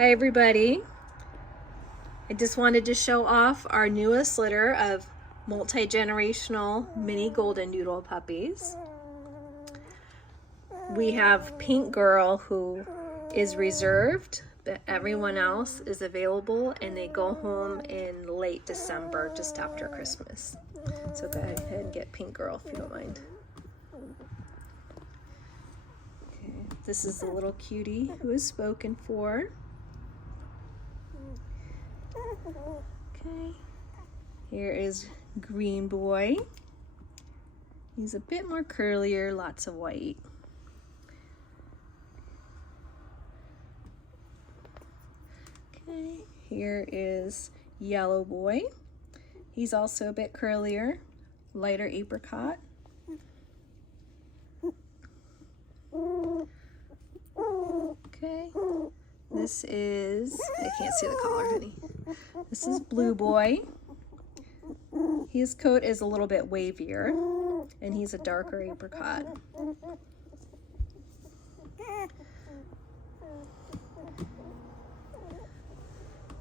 Hi everybody. I just wanted to show off our newest litter of multi-generational mini Goldendoodle puppies. We have Pink Girl, who is reserved, but everyone else is available, and they go home in late December, just after Christmas. So go ahead and get Pink Girl if you don't mind. Okay, this is the little cutie who is spoken for. Okay, here is Green Boy. He's a bit more curlier, lots of white. Okay, here is Yellow Boy. He's also a bit curlier, lighter apricot. Okay, this is, I can't see the collar, honey. This is Blue Boy. His coat is a little bit wavier, and he's a darker apricot.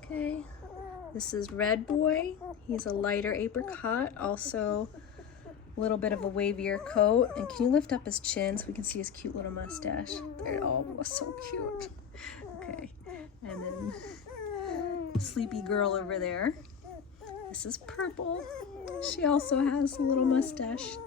Okay, this is Red Boy. He's a lighter apricot, also a little bit of a wavier coat. And can you lift up his chin so we can see his cute little mustache? There, oh, so cute. Okay, and then Sleepy Girl over there. This is Purple. She also has a little mustache.